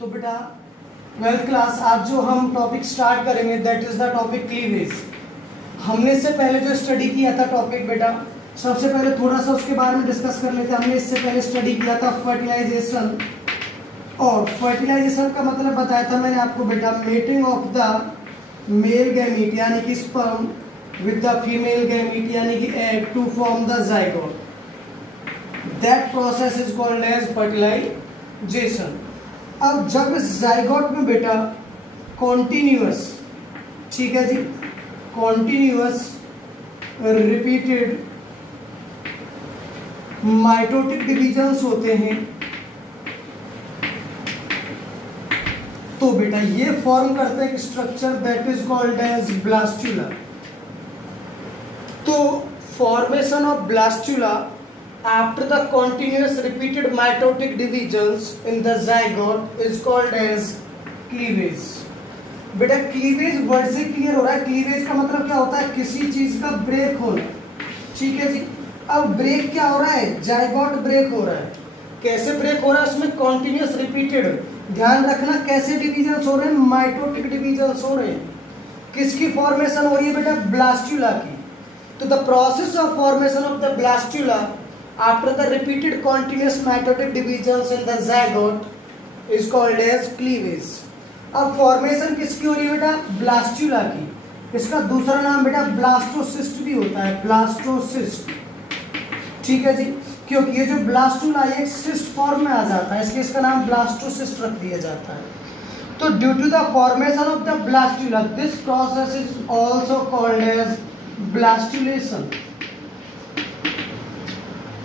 तो बेटा 12th class आज जो हम टॉपिक स्टार्ट करेंगे that is the topic cleavage. हमने इससे पहले जो स्टडी किया था टॉपिक बेटा, सबसे पहले थोड़ा सा उसके बारे में डिस्कस कर लेते हैं। हमने इससे पहले स्टडी किया था फर्टिलाइजेशन, और फर्टिलाइजेशन का मतलब बताया था मैंने आपको बेटा, mating of the male gamete यानी कि sperm with the female gamete यानी कि egg to form the zygote. That process is called as fertilisation. अब जब इस जाइगोट में बेटा कॉन्टिन्यूअस, ठीक है जी, कॉन्टिन्यूअस रिपीटेड माइटोटिक डिवीजन्स होते हैं, तो बेटा ये फॉर्म करते हैं एक structure that is called as blastula. तो formation of blastula after the continuous repeated mitotic divisions in the zygote is called as cleavage। बेटा क्लीवेज वर्ड से क्लियर हो रहा है। क्लीवेज का मतलब क्या होता है? किसी चीज का ब्रेक होना, ठीक है जी। अब ब्रेक क्या हो रहा है? जाइगोट ब्रेक हो रहा है। कैसे ब्रेक हो रहा है? उसमें कॉन्टिन्यूस रिपीटेड, ध्यान रखना कैसे डिविजन्स हो रहे हैं? माइटोटिक डिविजन्स हो रहे हैं। किसकी फॉर्मेशन हो रही है बेटा? ब्लास्टुला की। तो the process of formation of the blastula after the repeated continuous mitotic divisions in the zygote is called as cleavage। अब फॉर्मेशन किसकी हो रही है बेटा? ब्लास्टुला की। इसका दूसरा नाम बेटा ब्लास्टोसिस्ट भी होता है, ब्लास्टोसिस्ट, ठीक है जी। क्योंकि ये जो ब्लास्टुला एक सिस्ट फॉर्म में आ जाता है, इसलिए इसका नाम ब्लास्टोसिस्ट रख दिया जाता है। तो due to the formation of the blastula this process is also called as blastulation,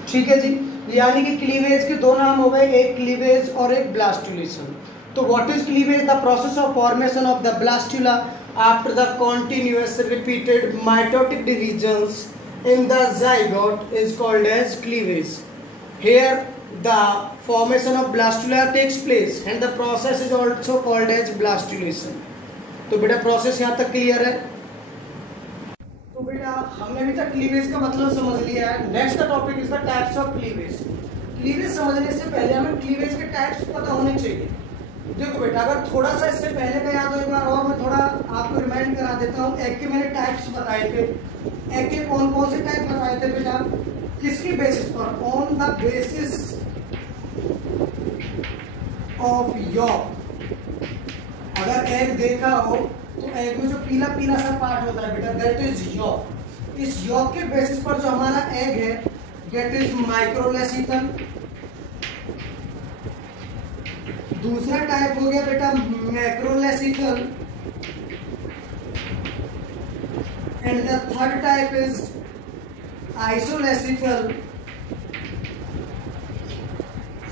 ठीक है जी। यानी कि क्लीवेज के दो नाम हो गए, एक क्लीवेज और एक ब्लास्टुलेशन। तो what is cleavage? The process of formation of the blastula after the continuous repeated mitotic divisions in the zygote is called as cleavage. Here the formation of blastula takes place and the process is also called as blastulation. तो बेटा process यहाँ तक clear है? तो बेटा हमने अभी तक क्लीवेज का मतलब समझ लिया है। Next the topic is the types of cleavage. Cleavage समझने से पहले हमें क्लीवेज के टाइप्स पता होने चाहिए। देखो बेटा, अगर थोड़ा सा इससे पहले का याद हो एक बार और मैं थोड़ा आपको रिमाइंड करा देता हूँ। एग के मैंने टाइप्स बताए थे। एग के कौन कौन से टाइप बताए थे बेटा? किसकी बेसिस पर? On the basis of York. अगर एग देखा हो तो एग में जो पीला पीला सा पार्ट होता है बेटा, दैट इज यॉक। इस यॉक के बेसिस पर जो हमारा एग है दैट इज माइक्रोलेसिथल। दूसरा टाइप हो गया बेटा macrolecithal, and the third type is isolecithal.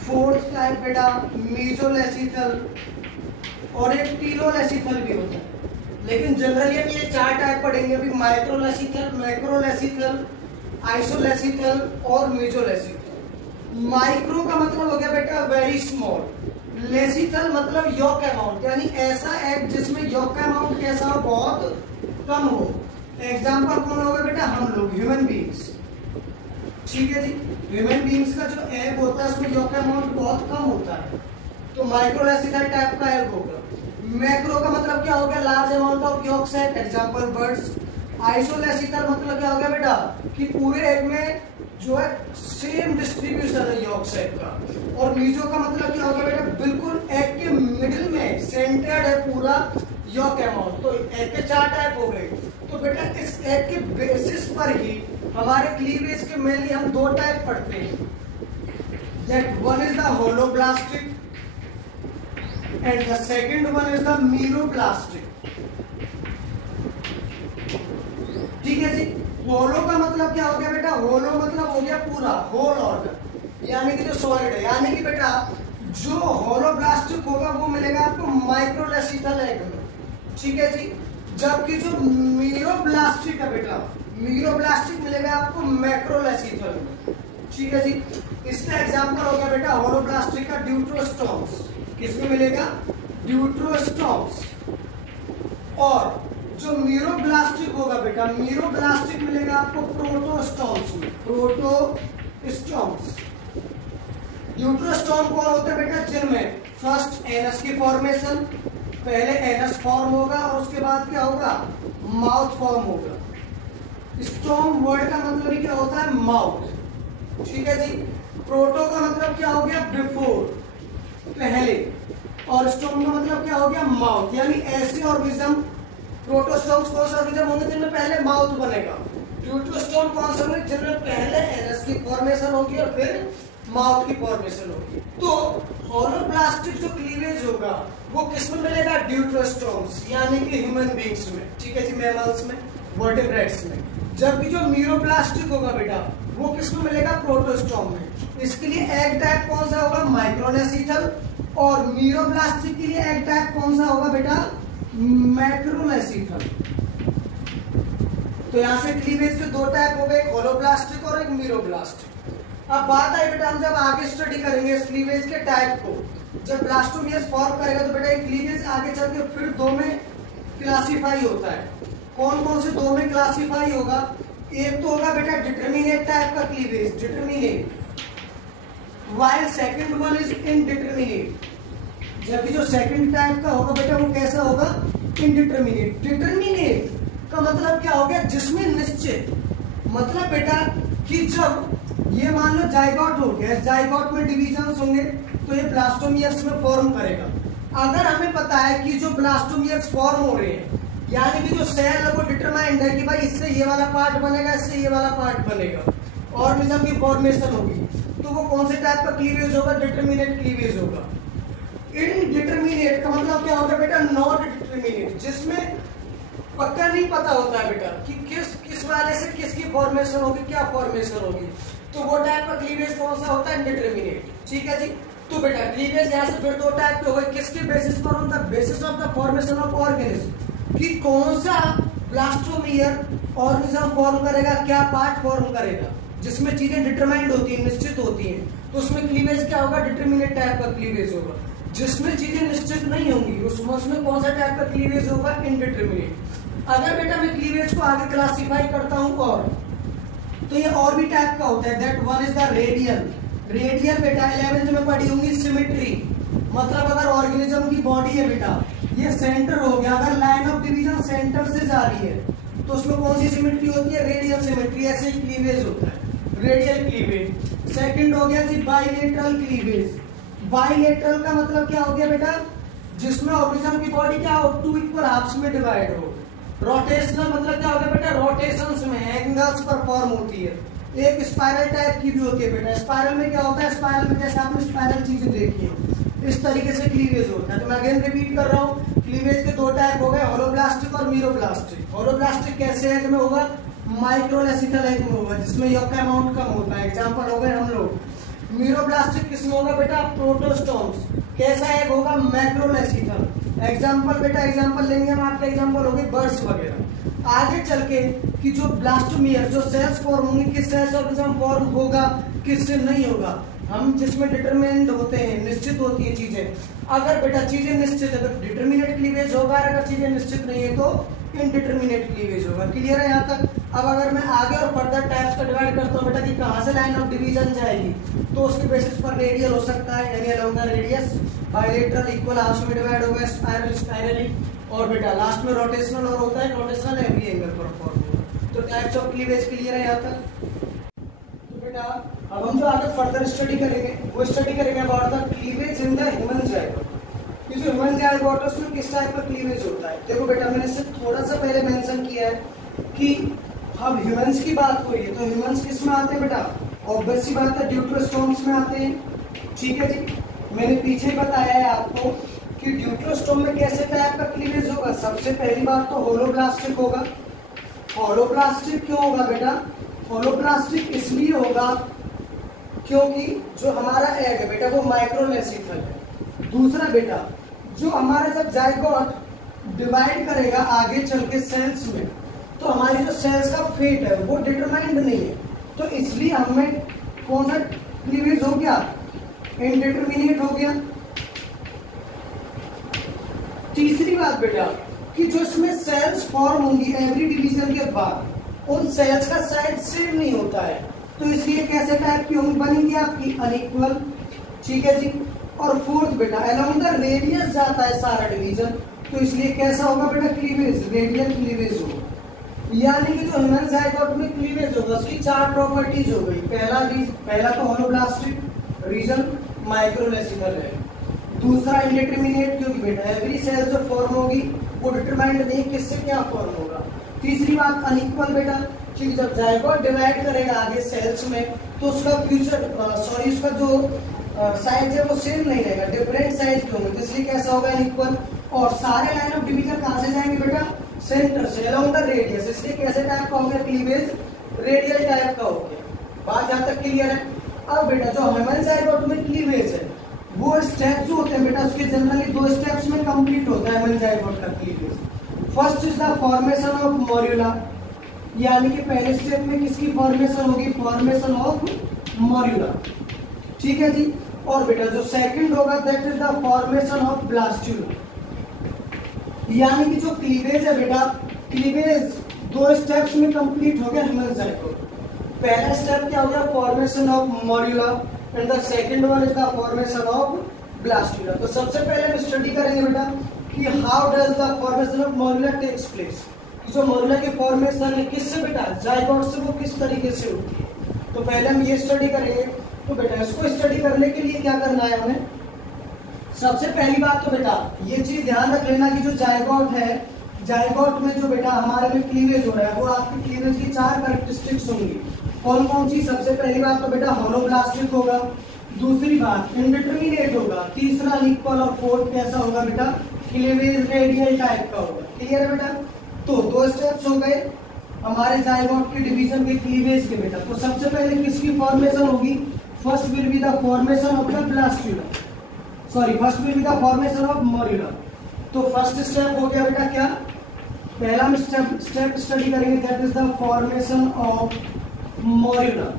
Fourth type बेटा मीजोलेसिथल, और एक टीलोलेसिथल भी होता है। लेकिन जनरली हम ये चार टाइप पढ़ेंगे अभी, माइक्रोलेसिथल, मैक्रोलेसिथल, आइसोलेसिथल और मीजोलेसिथल। माइक्रो का मतलब हो गया बेटा वेरी स्मॉल, लेसिथल मतलब यॉक अमाउंट, यानी ऐसा एग जिसमें यॉक का अमाउंट कैसा हो? बहुत कम हो। एग्जाम्पल कौन होगा बेटा? हम लोग, ह्यूमन बींग्स, ठीक है जी। ह्यूमन बींग्स का जो एग होता है उसमें यॉक अमाउंट बहुत कम होता है, तो माइक्रोलेसिथल टाइप का एग होगा। मैक्रो का मतलब क्या हो गया? Large amount of yolk set, example birds. Isolecithal मतलब क्या हो गया बेटा? कि पूरे एग में जो है सेम डिस्ट्रीब्यूशन है यॉक सेट का। और मीजो का मतलब क्या हो गया बेटा? बिल्कुल एग के मिडिल में सेंटर्ड है पूरा यॉक अमाउंट। तो एग के चार टाइप हो गए। तो बेटा इस एग के बेसिस पर ही हमारे क्लीवेज के मेनली हम दो टाइप पढ़ते हैं, that one is the holoblastic and the second one is the meroblastic, ठीक है जी। होलो का मतलब क्या हो गया बेटा? होलो मतलब हो गया पूरा, होल ऑर्गन, यानी कि जो सॉलिड है। यानी कि बेटा जो होलोब्लास्टिक होगा वो मिलेगा आपको माइक्रोलेसिथल एग में, ठीक है जी। जबकि जो मीरोब्लास्टिक है बेटा, मीरोब्लास्टिक मिलेगा आपको मैक्रोलेसिथल में, ठीक है जी। इसका एग्जांपल हो गया बेटा होलोब्लास्टिक का ड्यूट्रोस्टोम्स। किसमें मिलेगा? ड्यूट्रोस्टोम्स। और जो मीरोब्लास्टिक होगा बेटा, मीरोब्लास्टिक मिलेगा आपको प्रोटोस्टोम्स में, प्रोटोस्टोम्स। ड्यूट्रोस्टोम कौन होते हैं बेटा? जिनमें फर्स्ट एनस की फॉर्मेशन, पहले एनस फॉर्म होगा और उसके बाद क्या होगा, माउथ फॉर्म होगा। स्टॉर्म वर्ड का मतलब ही क्या होता है, माउथ। ठीक है जी। प्रोटो का मतलब क्या हो गया, बिफोर, पहले, और स्टॉर्म का मतलब क्या हो गया, माउथ। यानी ऐसे ऑर्गेनिज्म, प्रोटोस्टॉर्म्स कौन से ऑर्गेनिज्म होंगे जिनमें पहले माउथ बनेगा, ड्यूटोस्टॉर्म कौन से होंगे जिनमें पहले एनस की फॉर्मेशन होगी और फिर माउथ की फॉर्मेशन होगी। तो होलोप्लास्टिक जो क्लीवेज होगा वो किसमें मिलेगा, ड्यूटोस्टॉर्म्स, यानी कि ह्यूमन बींग्स में। ठीक है जी, मैमल्स में, वर्टिब्रेट्स में। जबकि जो मीरोप्लास्टिक होगा बेटा वो किसमें मिलेगा, प्रोटोस्टॉर्म में। इसके लिए एग टाइप कौन सा होगा, माइक्रोलेसिथल, और मीरोप्लास्टिक के लिए एग टाइप कौन सा होगा बेटा, मैक्रोलेसिथल। तो यहाँ से क्लीवेज के दो टाइप हो गए, एक होलोप्लास्टिक और एक मीरोप्लास्टिक। अब बात आई बेटा, हम जब आगे स्टडी करेंगे इस क्लीवेज के टाइप को, जब ब्लास्टोमियस फॉर्म करेगा तो बेटा ये क्लीवेज आगे चल के फिर दो में क्लासीफाई होता है। कौन कौन से दो में क्लासीफाई होगा, एक तो होगा बेटा डिटरमिनेट टाइप का cleavage, determinate, while second one is indeterminate। जबकि जो सेकंड टाइप का होगा बेटा वो कैसा होगा, इनडिटरमिनेट। डिटरमिनेट का मतलब क्या हो गया, जिसमें निश्चित, मतलब बेटा कि जब ये मान लो जाइगोट हो गया, जाइगोट में डिविजन्स होंगे तो ये ब्लास्टोमियर्स में फॉर्म करेगा। अगर हमें पता है कि जो ब्लास्टोमियर्स फॉर्म हो रहे हैं, यानी कि जो सेल है वो डिटरमाइंड है कि भाई इससे ये वाला पार्ट बनेगा, इससे ये वाला पार्ट बनेगा, ऑर्गेनिज्म की फॉर्मेशन होगी, तो वो कौन से टाइप का क्लीवेज होगा, डिटरमिनेट क्लीवेज होगा। इनडिटरमिनेट का मतलब क्या होगा बेटा, नॉट डिटरमिनेट, जिसमें पक्का नहीं पता होता है बेटा कि किस वाले से किसकी फॉर्मेशन होगी, क्या फॉर्मेशन होगी, तो वो टाइप का क्लीवेज कौन सा होता है, इनडिटरमिनेट। ठीक है जी। तो बेटा क्लीवेज यहाँ से फिर दो टाइप के हो गए, किसके बेसिस पर, on the basis of the formation of organism, कि कौन सा ब्लास्टोमियर ऑर्गेनिज्म फॉर्म करेगा, क्या पार्ट फॉर्म करेगा, जिसमें चीजें डिटरमाइंड होती हैं, निश्चित होती हैं, तो उसमें क्लीवेज क्या होगा, डिटरमिनेट टाइप का क्लीवेज होगा। जिसमें चीजें निश्चित नहीं होंगी उसमें कौन सा टाइप का क्लीवेज होगा, इनडिटरमिनेट। अगर बेटा मैं क्लीवेज को आगे क्लासिफाई करता हूं और, तो ये और भी टाइप का होता है। That one is the radial. Radial बेटा 11th में पढ़ी होंगी, सिमेट्री, मतलब अगर ऑर्गेनिज्म की बॉडी है बेटा, ये सेंटर हो गया, अगर लाइन ऑफ डिवीजन सेंटर से जा रही है तो उसमें कौन सी सिमेट्री होती है, रेडियल सिमेट्री। ऐसे ही क्लीवेज होता है, रेडियल क्लीवेज। सेकंड हो गया जी बाइलेटरल क्लीवेज। बाइलेटरल का मतलब क्या हो गया बेटा, जिसमें ऑर्गेनिज्म की बॉडी क्या हो, टू इक्वल हाफ्स में डिवाइड हो। रोटेशनल मतलब क्या हो गया बेटा, रोटेशंस में, एंगल्स पर फॉर्म होती है। एक स्पाइरल टाइप की भी होती है बेटा। स्पाइरल में क्या होता है, स्पाइरल में जैसे आपने स्पाइरल चीजें देखी है इस तरीके से क्लीवेज होता है। तो मैं अगेन रिपीट कर रहा हूँ, क्लीवेज के दो टाइप हो गए, होलोब्लास्टिक और मीरोब्लास्टिक। होलोब्लास्टिक कैसे एग में होगा, माइक्रोलेसिथल एग में होगा, जिसमें यॉक का अमाउंट कम होता है। एग्जांपल हो गए हम लोग। मीरोब्लास्टिक किसमें होगा बेटा, प्रोटोस्टॉर्म्स। कैसा एग होगा, मैक्रोलेसिथल। एग्जांपल बेटा, एग्जांपल लेंगे हम, आपके एग्जांपल हो गए बर्ड्स वगैरह। आगे चल के कि जो ब्लास्टोमियर, जो सेल्स फॉर्म होंगे, किस सेल्स ऑर्गेनिज्म फॉर्म होगा, किससे नहीं होगा, हम जिसमें डिटरमिनेंट होते हैं, निश्चित होती है चीजें। अगर बेटा चीजें निश्चित है तो डिटरमिनेट क्लीवेज होगा, अगर चीजें निश्चित नहीं है तो इनडिटरमिनेट क्लीवेज होगा। क्लियर है यहाँ तक। अब अगर मैं आगे और फर्दर टाइप्स का डिवाइड करता हूँ बेटा कि कहाँ से लाइन ऑफ डिवीजन जाएगी, तो उसके बेसिस पर रेडियल हो सकता है, यानी along the radius, bilateral equal halves में डिवाइड होगा, स्पाइरल स्पाइरली, और बेटा लास्ट में रोटेशनल और होता है, रोटेशनल एवरी एंगल पर फॉर्म होगा। तो टाइप्स ऑफ क्लीवेज क्लियर है यहाँ तक। तो बेटा अब हम जो आगे फर्दर स्टडी करेंगे वो स्टडी करेंगे about the cleavage in the human zygote. ये जो ह्यूमन जाइगोट उसमें किस टाइप का क्लीवेज होता है। देखो बेटा मैंने सिर्फ थोड़ा सा पहले मेंशन किया है कि अब ह्यूमंस की बात हुई है तो ह्यूमंस किस में आते हैं बेटा, ऑब्वियस सी बात है ड्यूटरोस्टोम्स में आते हैं। ठीक है जी, मैंने पीछे बताया है आपको कि ड्यूटरोस्टोम में कैसे टाइप का क्लीवेज होगा। सबसे पहली बात तो होलोब्लास्टिक होगा। होलोब्लास्टिक क्यों होगा बेटा, होलोब्लास्टिक इसलिए होगा क्योंकि जो हमारा एग है बेटा वो माइक्रोलेसिथल है। दूसरा बेटा जो हमारा जब जाइगोट डिवाइड करेगा आगे चल के सेल्स में, तो हमारी जो सेल्स का फेट है वो डिटरमाइंड नहीं है, तो इसलिए हमें कौन सा क्लीवेज हो गया, इनडिटरमिनेट हो गया। तीसरी बात बेटा कि जो इसमें सेल्स फॉर्म होंगी एवरी डिवीजन के बाद, उन सेल्स का साइज सेम नहीं होता है, तो इसलिए कैसे टाइप की होंगी, बनेंगी आपकी अनइक्वल। ठीक है जी। और फोर्थ बेटा अलोंग द रेडियस जाता है सारा डिवीजन, तो इसलिए कैसा होगा बेटा, क्लीवेज, रेडियल क्लीवेज होगा। यानी कि जो ह्यूमन जायगोट में क्लीवेज होगा उसकी 4 प्रॉपर्टीज हो गई। पहला तो होलोब्लास्टिक रीजन माइक्रोलेसिकल है। दूसरा इंडिटरमिनेट, क्योंकि बेटा एवरी सेल जो फॉर्म होगी वो डिटरमाइंड नहीं किससे क्या फॉर्म होगा। तीसरी बात अनइक्वल बेटा, क्योंकि जब जायगोट डिवाइड करेगा आगे सेल्स में तो उसका उसका जो साइज है वो सेम नहीं रहेगा, डिफरेंट साइज के होंगे, तो इसलिए कैसा होगा, अनइक्वल। और सारे लाइन ऑफ डिवीजन कहां से जाएंगे बेटा, सेंटर से, अलोंग द रेडियस, इसलिए कैसे टाइप का हो गया, क्लीवेज रेडियल टाइप का हो गया। बात यहां तक क्लियर है। अब बेटा जो ह्यूमन जायगोट में क्लीवेज है वो स्टेप्स जो होते हैं बेटा उसके जनरली 2 स्टेप्स में कंप्लीट होता है ह्यूमन जायगोट का cleavage. First is the formation of morula, यानी कि पहले स्टेप में किसकी फॉर्मेशन होगी, फॉर्मेशन ऑफ मोर्यूला, ठीक है जी। और बेटा जो सेकंड होगा that is the formation of blastula, यानी कि जो क्लीवेज है बेटा, क्लीवेज 2 स्टेप्स में कंप्लीट हो गया ह्यूमन जायगोट। पहला स्टेप क्या हो गया, formation of morula, and the second one is the formation of blastula. तो सबसे पहले हम स्टडी करेंगे बेटा कि how does the formation of morula takes place. जो मोर्यूला की फॉर्मेशन है किससे बेटा, जायगोट से, वो किस तरीके से होती है, तो पहले हम ये स्टडी करेंगे। तो बेटा इसको स्टडी करने के लिए क्या करना है हमें, सबसे पहली बात तो बेटा ये चीज ध्यान रख लेना कि जो जायगोट है, जायगोट में जो बेटा हमारे में क्लीवेज हो रहा है वो आपकी क्लीवेज की 4 कैरेक्टरिस्टिक्स होंगी। कौन कौन सी, सबसे पहली बात तो बेटा होलोब्लास्टिक होगा, दूसरी बात इंडिटरमिनेट होगा, तीसरा अनइक्वल, और फोर्थ कैसा होगा बेटा, क्लीवेज रेडियल टाइप का होगा। क्लियर है बेटा। तो 2 स्टेप्स हो गए हमारे जायगोट के डिवीजन के क्लीवेज के बेटा। तो सबसे पहले किसकी फॉर्मेशन होगी, first will be the formation of the blastula, sorry first will be the formation of morula. तो फर्स्ट स्टेप हो गया बेटा क्या, पहला हम स्टेप स्टडी करेंगे that is the formation of morula,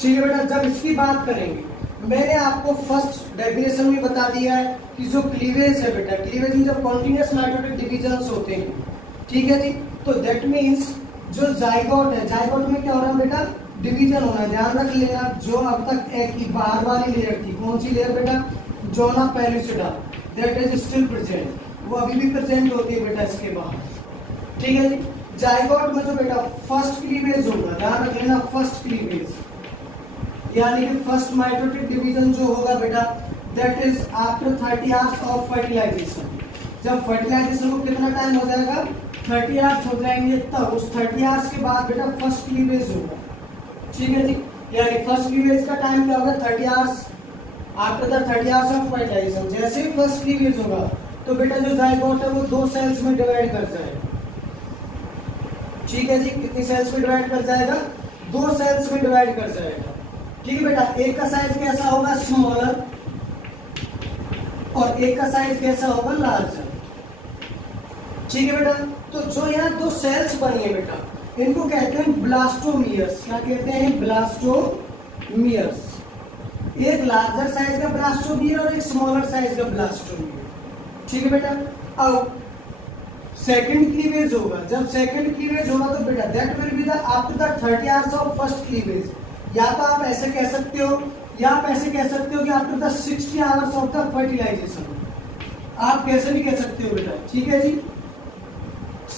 ठीक है बेटा। जब इसकी बात करेंगे, मैंने आपको फर्स्ट डेफिनेशन में बता दिया है कि जो क्लीवेज है बेटा, क्लीवेज में जब कॉन्टिन्यूअस माइटोटिक डिविजन्स होते हैं, ठीक है जी, तो दैट मीन्स जो जायगोट है, जायगोट में क्या हो रहा है बेटा, डिवीजन होना। ध्यान रख लेना जो अब तक एक ही बाहर वाली लेयर थी, कौन सी लेयर बेटा, zona pellucida, that is still present, वो अभी भी प्रेजेंट होती है बेटा इसके बाहर, ठीक है जी। जायगोट में जो बेटा फर्स्ट क्लीवेज होगा, ध्यान रख लेना फर्स्ट क्लीवेज, यानी कि फर्स्ट माइटोटिक डिवीजन जो होगा बेटा that is after 30 hours of fertilisation. जब फर्टिलाइजेशन को कितना टाइम हो जाएगा, 30 आवर्स हो जाएंगे, तब उस 30 आवर्स के बाद बेटा फर्स्ट क्लीवेज होगा, ठीक है जी। यानी फर्स्ट क्लीवेज का टाइम क्या होगा, 30 hours after the 30 hours of fertilisation. जैसे ही फर्स्ट क्लीवेज होगा तो बेटा जो जायगोट है वो 2 सेल्स में डिवाइड कर जाएगा, ठीक है जी। कितनी सेल्स में डिवाइड कर जाएगा, 2 सेल्स में डिवाइड कर जाएगा, ठीक है बेटा। एक का साइज कैसा होगा, स्मॉलर, और एक का साइज कैसा होगा, लार्जर, ठीक है बेटा। तो जो यहाँ 2 सेल्स बनी है बेटा इनको कहते हैं ब्लास्टोमियर्स। क्या कहते हैं, ब्लास्टोमियर्स। एक लार्जर साइज का ब्लास्टोमियर और एक स्मॉलर साइज का ब्लास्टोमियर, ठीक है बेटा। अब सेकंड क्लीवेज होगा, जब सेकंड क्लीवेज होगा तो बेटा that will be the after the 30 hours of first cleavage. या तो आप ऐसे कह सकते हो, या आप ऐसे कह सकते हो कि after the 60 hours of the fertilisation, आप कैसे भी कह सकते हो बेटा, ठीक है जी।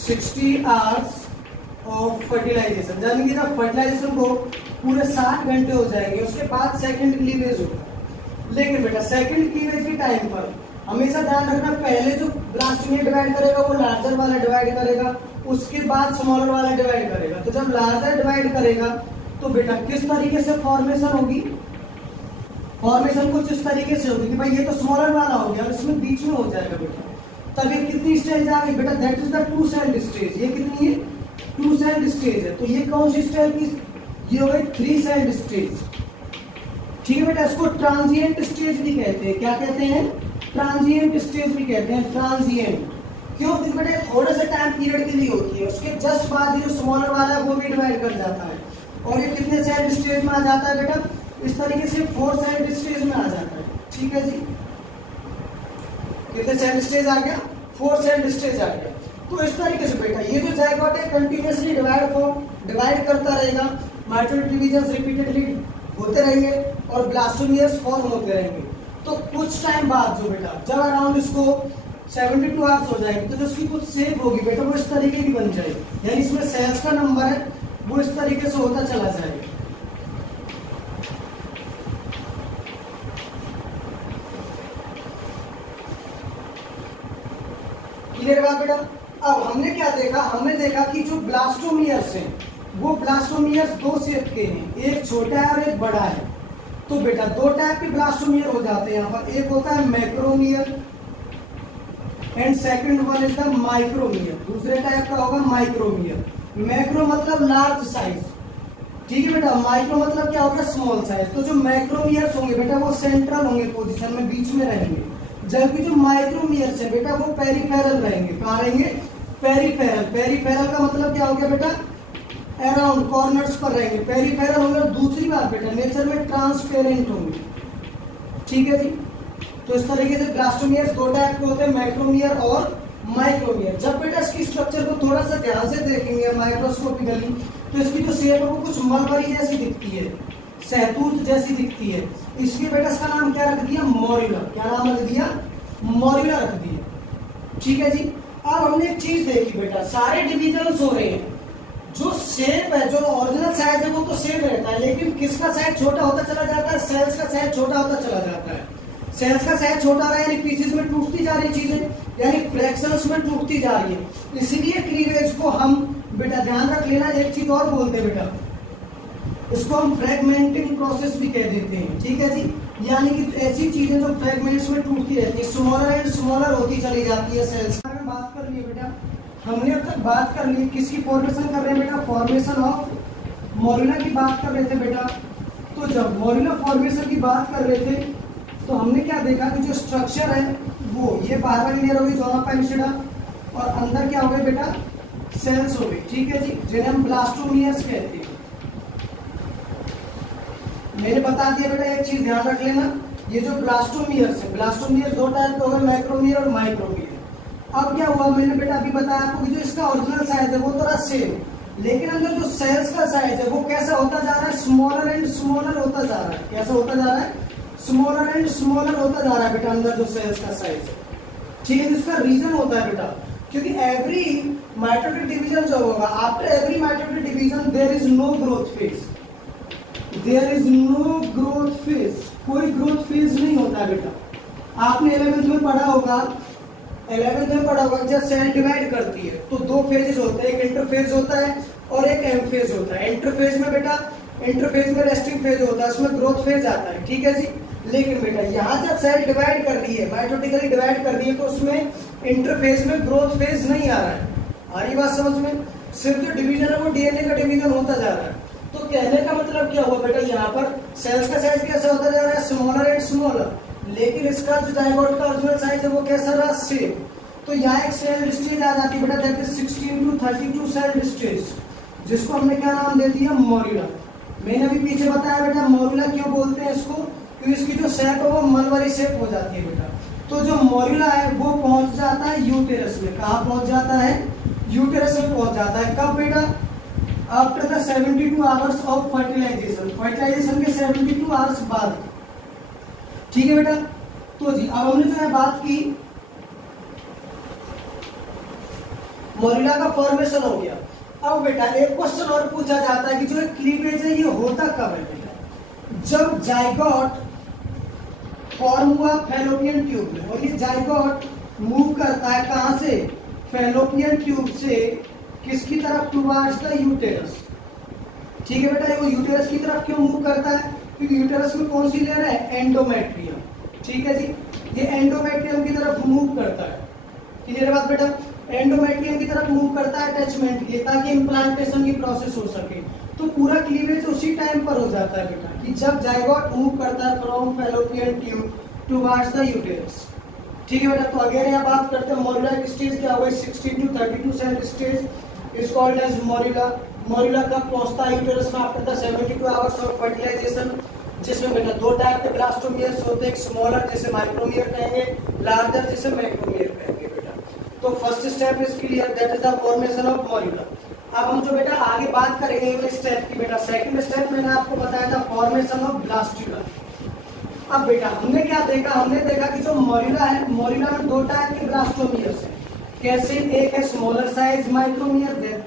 60 आवर्स ऑफ फर्टिलाइजेशन, यानी कि जब फर्टिलाइजेशन को पूरे 60 घंटे हो जाएंगे उसके बाद सेकंड क्लीवेज होगा। लेकिन बेटा सेकंड क्लीवेज के टाइम पर हमेशा ध्यान रखना, पहले जो ब्लास्टोमियर डिवाइड करेगा वो लार्जर वाला डिवाइड करेगा, उसके बाद स्मॉलर वाला डिवाइड करेगा। तो जब लार्जर डिवाइड करेगा तो बेटा किस तरीके से फॉर्मेशन होगी, फॉर्मेशन कुछ इस तरीके से होगी कि भाई ये तो स्मॉलर वाला हो गया, इसमें बीच में हो जाएगा बेटा। तब ये कितनी स्टेज आ गई बेटा, that is the 2 cell stage. ये कितनी है, 2 सेल स्टेज है। तो ये कौन सी स्टेज की, ये हो गई 3 सेल स्टेज, ठीक है बेटा। इसको ट्रांजिएंट स्टेज भी कहते हैं। क्या कहते हैं, ट्रांजिएंट स्टेज भी कहते हैं, ट्रांजिएंट। क्यों, क्योंकि बेटा थोड़े से टाइम पीरियड के लिए होती है, उसके जस्ट बाद जो स्मॉलर वाला है वो भी डिवाइड कर जाता है, और ये कितने सेल स्टेज में आ जाता है बेटा, इस तरीके से 4 सेल स्टेज में आ जाता है, ठीक है जी। कितने सेल स्टेज आ गया, 4 सेल स्टेज आ गया। तो इस तरीके से बेटा ये जो जायगोट है कंटिन्यूअसली डिवाइड करता रहेगा, माइटोटिक डिवीजन रिपीटेडली होते रहेंगे, और ब्लास्टोमियर्स फॉर्म होते रहेंगे। तो कुछ टाइम बाद जो बेटा जब अराउंड इसको 72 आवर्स हो जाएंगे तो जो उसकी कुछ शेप होगी बेटा वो इस तरीके की बन जाएगी, यानी इसमें सेल्स का नंबर है वो इस तरीके से होता चला जाएगा। क्लियर बात बेटा। अब हमने क्या देखा, हमने देखा कि जो ब्लास्टोमियर्स हैं वो ब्लास्टोमियर्स दो शेप के हैं, एक छोटा है और एक बड़ा है। तो बेटा दो टाइप के ब्लास्टोमियर हो जाते हैं यहाँ पर, एक होता है macromere and second one is the micromere. दूसरे टाइप का होगा माइक्रोमियर। मैक्रो मतलब लार्ज साइज, ठीक है बेटा। माइक्रो मतलब क्या होगा, स्मॉल साइज। तो जो मैक्रोमियर्स होंगे बेटा वो सेंट्रल होंगे पोजीशन में, बीच में रहेंगे, जबकि जो माइक्रोमियर्स है बेटा वो पेरिफेरल रहेंगे। कहाँ रहेंगे, पेरिफेरल। पेरिफेरल का मतलब क्या हो गया बेटा, अराउंड कॉर्नर्स पर रहेंगे, पेरिफेरल होंगे। और दूसरी बात बेटा नेचर में ट्रांसपेरेंट होंगे, ठीक है जी। तो इस तरीके से ब्लास्टोमियर्स दो टाइप के होते हैं, मैक्रोमियर और माइक्रोमियर। जब बेटा इसकी स्ट्रक्चर को थोड़ा सा ध्यान से देखेंगे माइक्रोस्कोपिकली तो इसकी जो शेप है वो कुछ मलबरी जैसी दिखती है, सहतूत जैसी दिखती है। इसलिए बेटा इसका नाम क्या रख दिया, मोर्यूला। क्या नाम रख दिया, मोर्यूला रख दिया, ठीक है जी। अब हमने एक चीज देखी बेटा, सारे डिविजन्स हो रहे हैं, जो शेप है, जो ओरिजिनल साइज है वो तो सेम रहता है, लेकिन किसका साइज छोटा होता चला जाता है, सेल्स का साइज छोटा होता चला जाता है। सेल्स का साइज छोटा रहा है यानी पीसेस में टूटती जा रही चीजें, यानी फ्रैक्शंस में टूटती जा रही है। इसीलिए क्लीवेज को हम बेटा ध्यान रख लेना, एक चीज और बोलते हैं बेटा, इसको हम फ्रेगमेंटिंग प्रोसेस भी कह देते हैं, ठीक है जी। यानी कि ऐसी चीजें जो फ्रेगमेंट्स में टूटती रहती है, स्मॉलर एंड स्मॉलर होती चली जाती है सेल्स। बात कर लिए बेटा, हमने अब तक बात कर ली किसकी फॉर्मेशन कर रहे हैं बेटा, फॉर्मेशन ऑफ मोर्यूला की बात कर रहे थे बेटा। तो जब मोर्यूला फॉर्मेशन की बात कर रहे थे तो हमने क्या देखा कि जो स्ट्रक्चर है वो ये बाहर वाली लेयर होगी जोना पेनिसिडा, और अंदर क्या हो गए बेटा, सेल्स हो गए, ठीक है जी, जिन्हें हम ब्लास्टोमियर्स कहते हैं। मैंने बता दिया बेटा, एक चीज ध्यान रख लेना, ये जो ब्लास्टोमियर्स है, ब्लास्टोमियर दो टाइप के हो गए, मैक्रोमियर और माइक्रोमियर। अब क्या हुआ, मैंने बेटा अभी बताया आपको कि जो इसका ओरिजिनल साइज है वो तो रहा सेम, लेकिन अंदर जो सेल्स का साइज है वो कैसा होता जा रहा है, स्मॉलर एंड स्मॉलर होता जा रहा है। कैसा होता जा रहा है, स्मॉलर एंड स्मॉलर होता जा रहा है बेटा अंदर जो सेल्स का साइज है, ठीक है। इसका रीजन होता है बेटा, क्योंकि एवरी माइटोटिक डिवीजन जो होगा, after every mitotic division there is no growth phase, there is no growth phase, कोई ग्रोथ फेज नहीं होता बेटा। आपने 11th में पढ़ा होगा, 11th में पढ़ा होगा, जब सेल डिवाइड करती है तो दो फेजेस होते हैं, एक इंटरफेज होता है और एक एम फेज होता है। इंटरफेज में बेटा, इंटरफेज में रेस्टिंग फेज होता है, उसमें ग्रोथ फेज आता है, ठीक है जी। लेकिन बेटा यहाँ जब सेल डिवाइड कर रही है, माइटोटिकली डिवाइड कर रही है, तो उसमें इंटरफेज में ग्रोथ फेज नहीं आ रहा है। आ रही बात समझ में, सिर्फ जो डिवीजन है वो डीएनए का डिवीजन होता जा रहा है। तो कहने का मतलब क्या हुआ बेटा, यहाँ पर सेल्स का साइज कैसा होता जा रहा है, स्मॉलर एंड स्मॉलर, लेकिन इसका जो जाइगोट का ओरिजिनल साइज है वो कैसा रहा, सेम। तो यहाँ एक सेल स्टेज आ जाती है बेटा, that is 16 to 32 cell stage, जिसको हमने क्या नाम दे दिया, मोर्यूला। मैंने अभी पीछे बताया बेटा मोर्यूला क्यों बोलते हैं इसको, क्योंकि इसकी जो शेप है वो मलबरी शेप हो जाती है बेटा। तो जो मोर्यूला है वो पहुंच जाता है यूटेरस में। कहाँ पहुंच जाता है, यूटेरस में पहुंच जाता है। कब बेटा, after the 72 hours of fertilisation, fertilisation के 72 आवर्स बाद, ठीक है बेटा। तो जी अब हमने जो है बात की, मोर्यूला का फॉर्मेशन हो गया। अब बेटा एक क्वेश्चन और पूछा जाता है कि जो क्लीवेज है ये होता कब है बेटा, जब जाइगोट फॉर्म हुआ फैलोपियन ट्यूब में, और ये जाइगोट मूव करता है कहां से, फैलोपियन ट्यूब से किसकी तरफ, टुवर्ड्स द यूटेरस, ठीक है बेटा। ये यूटेरस की तरफ क्यों मूव करता है, क्योंकि यूटेरस में कौन सी लेयर है, एंडोमेट्रियम, ठीक है जी। ये एंडोमेट्रियम की तरफ मूव करता है, क्लियर बात बेटा, एंडोमेट्रियम की तरफ मूव करता है अटैचमेंट के लिए, ताकि इम्प्लांटेशन की प्रोसेस हो सके। तो पूरा क्लीवेज उसी टाइम पर हो जाता है बेटा, कि जब जाइगोट मूव करता है from fallopian tube towards the uterus, ठीक है बेटा। तो अगेन यहाँ बात करते हैं मोर्यूला की स्टेज क्या हुआ, 16 to 32 cell stage is called as morula. Morula कब पहुंचता है यूटेरस में, after the 72 hours of fertilisation, जिसमें बेटा दो टाइप के ब्लास्टोमियर्स होते हैं, एक स्मॉलर जिसे माइक्रोमियर कहेंगे, लार्जर जिसे मैक्रोमियर कहेंगे बेटा। तो first step is clear, that is the formation of morula. अब हम जो बेटा आगे बात करेंगे स्टेप की बेटा, सेकंड स्टेप मैंने आपको बताया था फॉर्मेशन ऑफ ब्लास्ट्यूला। अब बेटा हमने क्या देखा, हमने देखा कि जो मोरिला है, मोरिला में दो टाइप के ब्लास्टोमियर्स है। कैसे, एक है स्मॉलर साइज माइक्रोमियर,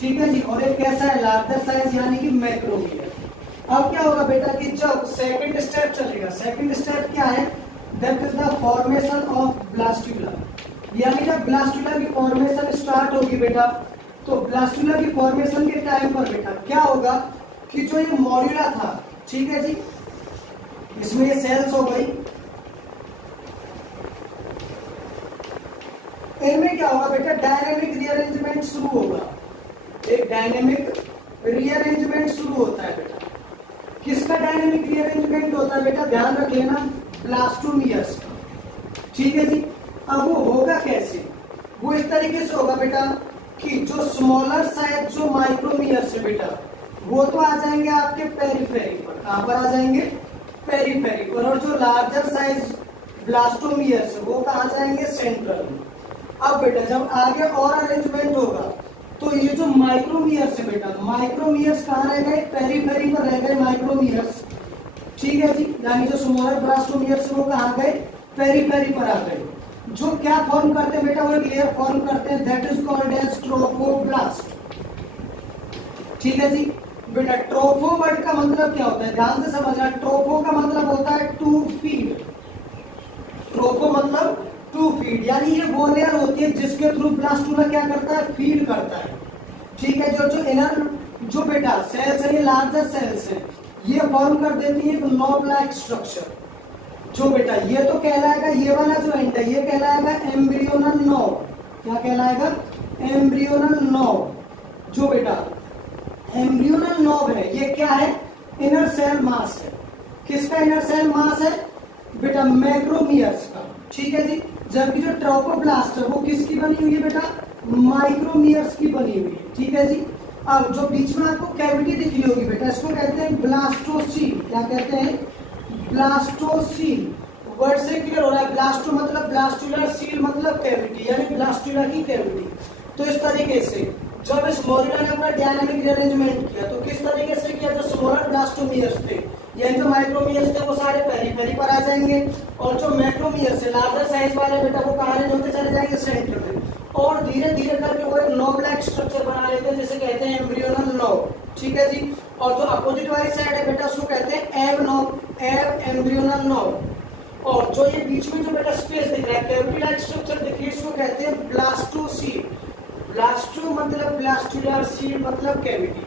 ठीक है जी, और एक कैसा है लार्जर साइज यानी कि मैक्रोमियर। अब क्या होगा बेटा कि जब सेकंड स्टेप चलेगा, सेकंड स्टेप क्या है, that is the formation of blastula, यानी जब ब्लास्टुला की फॉर्मेशन स्टार्ट होगी बेटा, तो ब्लास्टुला की फॉर्मेशन के टाइम पर बेटा क्या होगा कि जो ये मोरिला था, ठीक है जी, इसमें ये सेल्स हो गई, इनमें क्या होगा बेटा, डायनेमिक रीअरेंजमेंट शुरू होगा, एक डायनेमिक रीअरेंजमेंट शुरू होता है बेटा। किसका डायनेमिक रीअरेंजमेंट होता है बेटा, ध्यान रख लेना, ब्लास्टोमियर्स का, ठीक है जी। अब वो होगा कैसे, वो इस तरीके से होगा बेटा कि जो स्मॉलर साइज जो माइक्रोमियर्स है बेटा, वो तो आ जाएंगे आपके पेरिफेरी पर, कहां पर आ जाएंगे, पेरिफेरी पर, और जो लार्जर साइज ब्लास्टोमियर्स है वो कहां जाएंगे, सेंट्रल में। अब बेटा जब आगे और अरेंजमेंट होगा तो ये जो माइक्रोमियर्स है बेटा, माइक्रोमियर्स कहाँ रह गए, पेरिफेरी पर रह गए माइक्रोमियर्स, ठीक है जी, यानी जो स्मॉलर ब्लास्टोमियर्स वो कहाँ गए, पेरिफेरी पर आ गए। जो क्या फॉर्म करते हैं बेटा, वो एक लेयर फॉर्म करते हैं, that is called as trophoblast, ठीक है जी। बेटा ट्रोफो वर्ड का मतलब क्या होता है, ध्यान से समझना, ट्रोफो का मतलब होता है टू फीड, ट्रोफो मतलब टू फीड, यानी ये वो लेयर होती है जिसके थ्रू ब्लास्टुला क्या करता है, फीड करता है, ठीक है। जो इनर जो बेटा सेल्स है, ये लार्जर सेल्स है, ये फॉर्म कर देती है एक नॉब लाइक स्ट्रक्चर, जो बेटा ये तो कहलाएगा, ये वाला जो एंड है ये कहलाएगा एम्ब्रियोनल नॉब, क्या कहलाएगा, एम्ब्रियोनल नॉब। जो बेटा एम्ब्रियोनल नॉब है ये क्या है, इनर सेल मास है, किसका इनर सेल मास है बेटा, मैक्रोमियर्स का, ठीक है जी। जबकि जो ट्रोफोब्लास्ट है वो किसकी बनी हुई है बेटा, माइक्रोमियर्स की बनी हुई है, ठीक है जी। अब जो बीच में आपको कैविटी दिख रही होगी बेटा, इसको कहते हैं ब्लास्टोसील, क्या कहते हैं, ब्लास्टोसील। वर्ड से क्लियर हो रहा है, ब्लास्टो मतलब ब्लास्टुलर, सील मतलब कैविटी, यानी ब्लास्टुला की कैविटी। तो इस तरीके से जब इस मोरिला ने अपना डायनामिक रीअरेंजमेंट किया तो किस तरीके से किया, जो स्मॉलर ब्लास्टोमियर्स थे यानी जो माइक्रोमियर्स थे वो सारे पेरिफेरी पर आ जाएंगे, और जो मैक्रोमियर्स है लार्जर साइज वाले बेटा वो कहां होते चले जाएंगे, सेंटर में, और धीरे धीरे करके वो एक नॉब लाइक स्ट्रक्चर बना लेते हैं जिसे कहते हैं एम्ब्रियोनल नॉब, ठीक है जी। और जो अपोजिट वाली साइड है बेटा उसको कहते हैं एब नॉब, एब एम्ब्रियोनल नॉब। और जो ये बीच में जो बेटा स्पेस दिख रहा है, कैविटी लाइक स्ट्रक्चर दिख रही है, इसको कहते हैं ब्लास्टोसील, ब्लास्टो मतलब ब्लास्टुलर, सील मतलब कैविटी।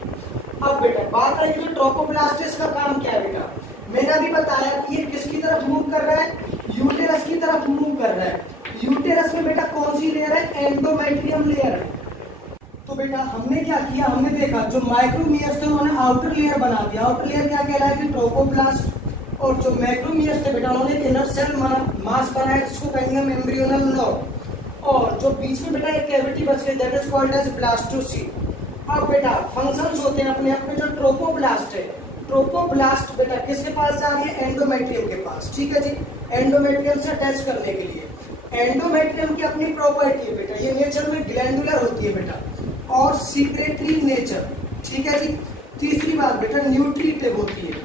अब बेटा बात आई जो ट्रोफोब्लास्ट का काम क्या है बेटा, मैंने अभी बताया कि ये किसकी तरफ मूव कर रहा है, यूटेरस की तरफ मूव कर रहा है। यूटेरस में बेटा कौन सी लेयर है, एंडोमेट्रियम लेयर है। तो बेटा हमने क्या किया, हमने देखा जो माइक्रोमियर्स थे उन्होंने आउटर लेयर बना दिया, आउटर लेयर क्या कहलाया कि ट्रोफोब्लास्ट, और जो मैक्रोमियर्स थे बेटा उन्होंने इनर सेल मास बनाया जिसको कहेंगे हम एम्ब्रियोनल नॉब, और जो बीच में बेटा एक कैविटी बच गई that is called as blastocoel. अब बेटा फंक्शंस होते हैं अपने अपने, जो ट्रोफोब्लास्ट है, ट्रोफोब्लास्ट बेटा किसके पास जा रही है, एंडोमेट्रियम के पास, ठीक है जी, एंडोमेट्रियम से अटैच करने के लिए। एंडोमेट्रियम की अपनी प्रॉपर्टी है बेटा, ये नेचर में ग्लैंडुलर होती है बेटा, और सीक्रेटरी नेचर, ठीक है जी। तीसरी बात बेटा न्यूट्रिटिव होती है।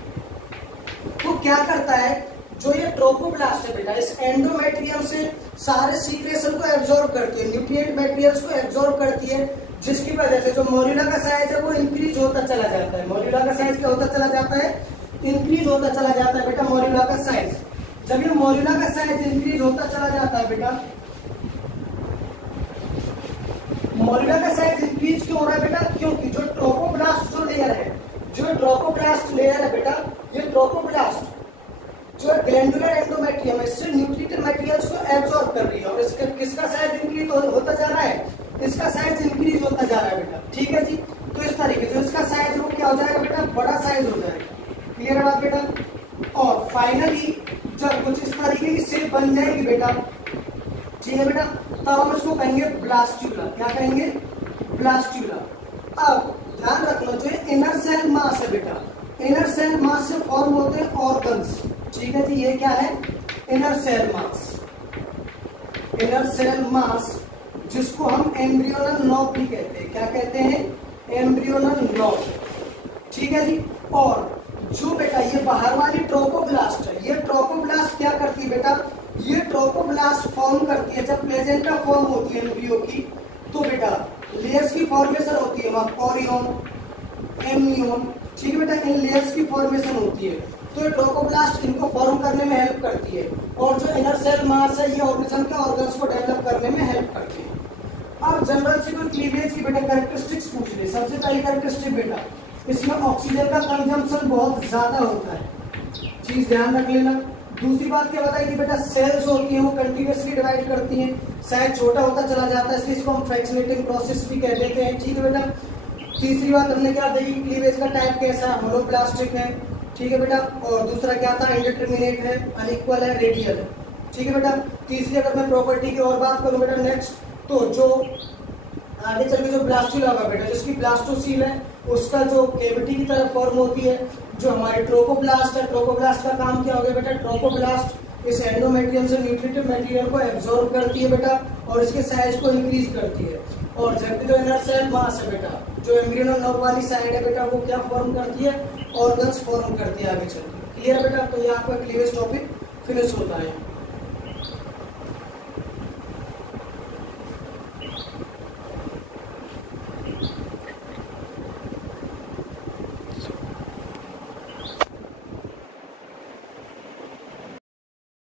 तो क्या करता है, जो ये ट्रोफोब्लास्ट है बेटा इस एंडोमेट्रियम से सारे सीक्रेशन को एब्जॉर्ब करती है, न्यूट्रिएंट मटेरियल्स को एब्जॉर्ब करती है, जिसकी वजह से जो मोरिला का साइज है वो इंक्रीज होता चला जाता है। मोरिला का साइज क्या होता चला जाता है, इंक्रीज होता चला जाता है बेटा मोरिला का साइज। जब ये मोरिला का साइज इंक्रीज होता चला जाता है बेटा, मोरिला का साइज इंक्रीज क्यों हो रहा है बेटा, क्योंकि जो ट्रोफोब्लास्ट जो लेयर है, जो ट्रोफोब्लास्ट लेयर है बेटा, ये ट्रोफोब्लास्ट जो ग्लैंडुलर एंडोमेट्रियम है इससे न्यूट्रिएंट मटेरियल्स को एब्जॉर्ब कर रही है, और इसका किसका साइज इंक्रीज होता जा रहा है, इसका साइज इंक्रीज होता जा रहा है बेटा, ठीक है जी। तो इस तरीके से इसका साइज वो क्या हो जाएगा बेटा, बड़ा साइज हो जाएगा, क्लियर है बात बेटा। और फाइनली जब कुछ इस तरीके की शेप बन जाएगी बेटा, ठीक है बेटा, तब हम इसको कहेंगे ब्लास्टुला, क्या कहेंगे, ब्लास्टुला। अब ध्यान रखना, जो इनर सेल मास है बेटा, इनर सेल मास से फॉर्म होते हैं ऑर्गन्स, ठीक है जी। ये क्या है, inner cell mass, inner cell mass जिसको हम एम्ब्रियोनल नॉब भी कहते हैं, क्या कहते हैं, एम्ब्रियोनल नॉब, ठीक है जी। और जो बेटा ये बाहर वाली ट्रोपोब्लास्ट है, ये ट्रोपोब्लास्ट क्या करती है बेटा, ये ट्रोपोब्लास्ट फॉर्म करती है जब प्लेजेंटा फॉर्म होती है एम्ब्रियो की, तो बेटा लेयर्स की फॉर्मेशन होती है वहां, कोरियन, एम्नियन, ठीक है बेटा, इन लेयर्स की फॉर्मेशन होती है, तो ये ट्रोपोब्लास्ट इनको फॉर्म करने में हेल्प करती है, और जो इनर सेल मास है ये ऑर्गेनिज्म के ऑर्गन्स को डेवलप करने में हेल्प करती है। अब जनरल से कोई क्लीवेज की बेटा कैरेक्टरिस्टिक्स पूछ ले, सबसे पहली कैरेक्टरिस्टिक बेटा इसमें ऑक्सीजन का कंजम्पशन बहुत ज्यादा होता है, चीज ध्यान रख लेना। दूसरी बात क्या बताई थी बेटा, सेल्स होती हैं वो कंटिन्यूअसली डिवाइड करती हैं, साइज छोटा होता चला जाता है, इसलिए इसको हम फ्रैक्शनेटिंग प्रोसेस भी कह देते हैं, ठीक है बेटा। तीसरी बात हमने क्या देखी, क्लीवेज का टाइप कैसा है, होलोप्लास्टिक है, ठीक है बेटा। और दूसरा क्या था, इंडिटरमिनेट है, अनइक्वल है, रेडियल है, ठीक है बेटा। तीसरी अगर मैं प्रॉपर्टी की और बात करूं बेटा नेक्स्ट, तो जो आगे चल के जो ब्लास्टुला होगा बेटा, जिसकी ब्लास्टोसील है उसका जो केविटी की तरफ फॉर्म होती है, जो हमारे ट्रोपोब्लास्ट है, ट्रोपोब्लास्ट का काम क्या हो गया बेटा, ट्रोपोब्लास्ट इस एंडोमेट्रियम से न्यूट्रिटिव मटेरियल को एब्जॉर्ब करती है बेटा, और इसके साइज को इंक्रीज करती है। और जबकि जो इनर सेल मास है बेटा, जो एम्ब्रियोनल नर्व वाली साइड है बेटा, वो क्या फॉर्म करती है, ऑर्गन्स फॉर्म करती है आगे चल के। क्लियर बेटा, तो ये आपका क्लीवेज टॉपिक फिनिश होता है।